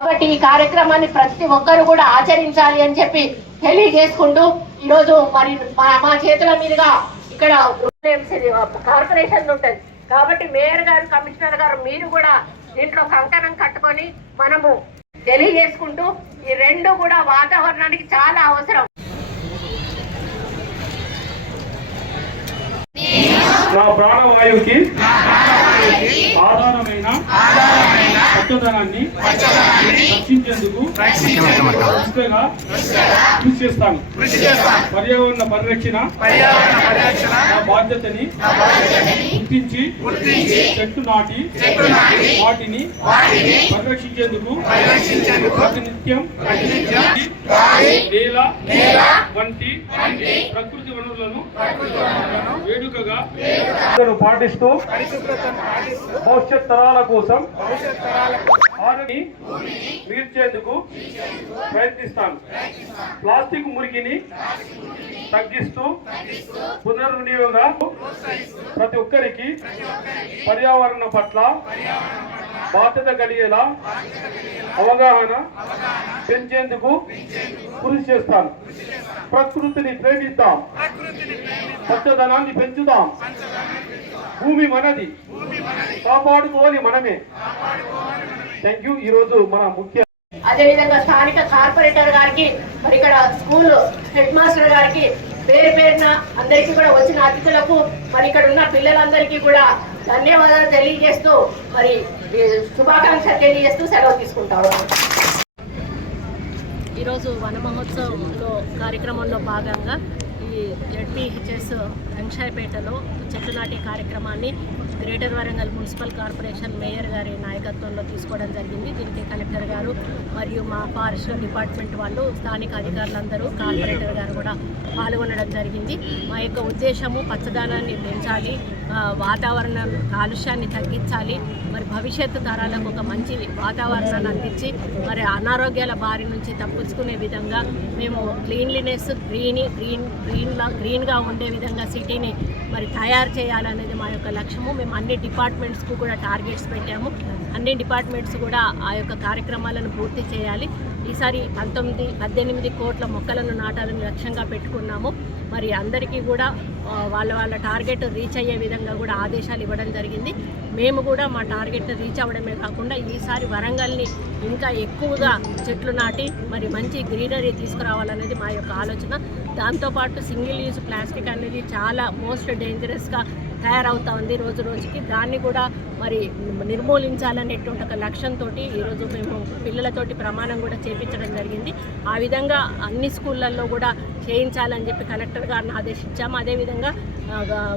కాబట్టి ఈ కార్యక్రమాన్ని ప్రతి ఒక్కరు కూడా ఆచరించాలి అని చెప్పి తెలియజేసుకుంటూ ఈరోజు మరి మా మా చేతుల మీదుగా ఇక్కడ కార్పొరేషన్ ఉంటుంది. కాబట్టి మేయర్ గారు కమిషనర్ గారు మీరు కూడా దీంట్లో కంకణం కట్టుకొని మనము తెలియజేసుకుంటూ ఈ రెండు కూడా వాతావరణానికి చాలా అవసరం. నా ప్రాణవాయువుకి ఆధారమైన పచ్చదనాన్ని రక్షించేందుకు కృషి చేస్తాను. పర్యావరణ పరిరక్షణ నా బాధ్యతని గుర్తించి చెట్టు నాటి వాటిని పరిరక్షించేందుకు ప్రతినిత్యం నేల వంటి ప్రకృతి వనరులను వేడుకగా పాటిస్తూ భవిష్యత్ తరాల కోసం ఆరుని తీర్చేందుకు ప్రయత్నిస్తాను. ప్లాస్టిక్ మురికిని తగ్గిస్తూ పునర్వినియోగ ప్రతి ఒక్కరికి పర్యావరణ పట్ల బాధ్యత కలిగేలా అవగాహన పెంచేందుకు కృషి చేస్తాను. ప్రకృతిని ప్రేమిద్దాం. పచ్చదనాన్ని పెంచుదాం. భూమి మనది. కాపాడుకోవాలి మనమే. థ్యాంక్ యూ ఈరోజు మన ముఖ్య అదేవిధంగా స్థానిక కార్పొరేటర్ గారికి మరి ఇక్కడ స్కూల్ హెడ్ మాస్టర్ గారికి పేరు పేరున అందరికీ కూడా వచ్చిన అతిథులకు మరి ఇక్కడ ఉన్న పిల్లలందరికీ కూడా ధన్యవాదాలు తెలియజేస్తూ మరి శుభాకాంక్ష తెలియజేస్తూ సెలవు తీసుకుంటాము ఈరోజు వన మహోత్సవంలో కార్యక్రమంలో భాగంగా ఈ జడ్పీహెచ్ఎస్ వెంశాయపేటలో చెట్టు నాటే కార్యక్రమాన్ని greater Warangal municipal corporation mayor గారి నాయకత్వంలో తీసుకోవడం జరిగింది. దీనికి కలెక్టర్ గారు మరియు మా ఫారెస్ట్ డిపార్ట్మెంట్ వాళ్ళు స్థానిక అధికారులందరూ కార్పొరేటర్ గారు కూడా పాల్గొనడం జరిగింది. మా యొక్క ఉద్దేశము పచ్చదనాన్ని పెంచాలి వాతావరణ కాలుష్యాన్ని తగ్గించాలి. మరి భవిష్యత్తు తరాలకు ఒక మంచి వాతావరణాన్ని అందించి మరి అనారోగ్యాల బారి నుంచి తప్పించుకునే విధంగా మేము క్లీన్లీనెస్ గ్రీన్ గ్రీన్ గ్రీన్లా గ్రీన్గా ఉండే విధంగా సిటీని మరి తయారు చేయాలనేది మా యొక్క లక్ష్యము. మేము అన్ని డిపార్ట్మెంట్స్కు కూడా టార్గెట్స్ పెట్టాము. అన్ని డిపార్ట్మెంట్స్ కూడా ఆ యొక్క కార్యక్రమాలను పూర్తి చేయాలి. ఈసారి పంతొమ్మిది పద్దెనిమిది కోట్ల మొక్కలను నాటాలని లక్ష్యంగా పెట్టుకున్నాము. మరి అందరికీ కూడా వాళ్ళ వాళ్ళ టార్గెట్ రీచ్ అయ్యే విధంగా కూడా ఆదేశాలు ఇవ్వడం జరిగింది. మేము కూడా మా టార్గెట్ రీచ్ అవ్వడమే కాకుండా ఈసారి వరంగల్ని ఇంకా ఎక్కువగా చెట్లు నాటి మరి మంచి గ్రీనరీ తీసుకురావాలనేది మా యొక్క ఆలోచన. దాంతోపాటు సింగిల్ యూజ్ ప్లాస్టిక్ అనేది చాలా మోస్ట్ డేంజరస్గా తయారవుతా ఉంది రోజు రోజుకి. దాన్ని కూడా మరి నిర్మూలించాలనేటువంటి ఒక లక్ష్యంతో ఈరోజు మేము పిల్లలతోటి ప్రమాణం కూడా చేపించడం జరిగింది. ఆ విధంగా అన్ని స్కూళ్ళల్లో కూడా చేయించాలని చెప్పి కలెక్టర్ గారిని ఆదేశించాము. అదేవిధంగా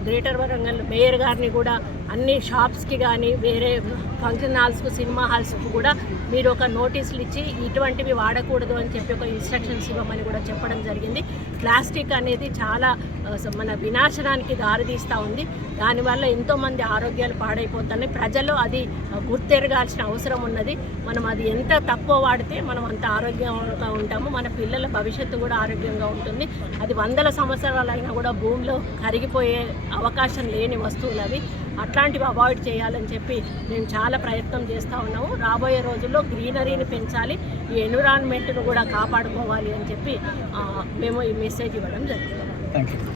గ్రేటర్ వరంగల్ మేయర్ గారిని కూడా అన్ని షాప్స్కి కానీ వేరే ఫంక్షన్ హాల్స్కు సినిమా హాల్స్కు కూడా మీరు ఒక నోటీసులు ఇచ్చి ఇటువంటివి వాడకూడదు అని చెప్పి ఒక ఇన్స్ట్రక్షన్స్ ఇవ్వమని కూడా చెప్పడం జరిగింది. ప్లాస్టిక్ అనేది చాలా మన వినాశనానికి దారితీస్తూ ఉంది. దానివల్ల ఎంతోమంది ఆరోగ్యాలు పాడైపోతున్నాయి. ప్రజలు అది గుర్తెరగాల్సిన అవసరం ఉన్నది. మనం అది ఎంత తక్కువ వాడితే మనం అంత ఆరోగ్యంగా ఉంటాము. మన పిల్లల భవిష్యత్తు కూడా ఆరోగ్యంగా ఉంటుంది. అది వందల సంవత్సరాలైనా కూడా భూమిలో కరిగిపోయే అవకాశం లేని వస్తువులు అవి అట్లాంటివి అవాయిడ్ చేయాలని చెప్పి మేము చాలా ప్రయత్నం చేస్తూ ఉన్నాము. రాబోయే రోజుల్లో గ్రీనరీని పెంచాలి. ఈ ఎన్విరాన్మెంట్ను కూడా కాపాడుకోవాలి అని చెప్పి మేము ఈ మెసేజ్ ఇవ్వడం జరుగుతుంది.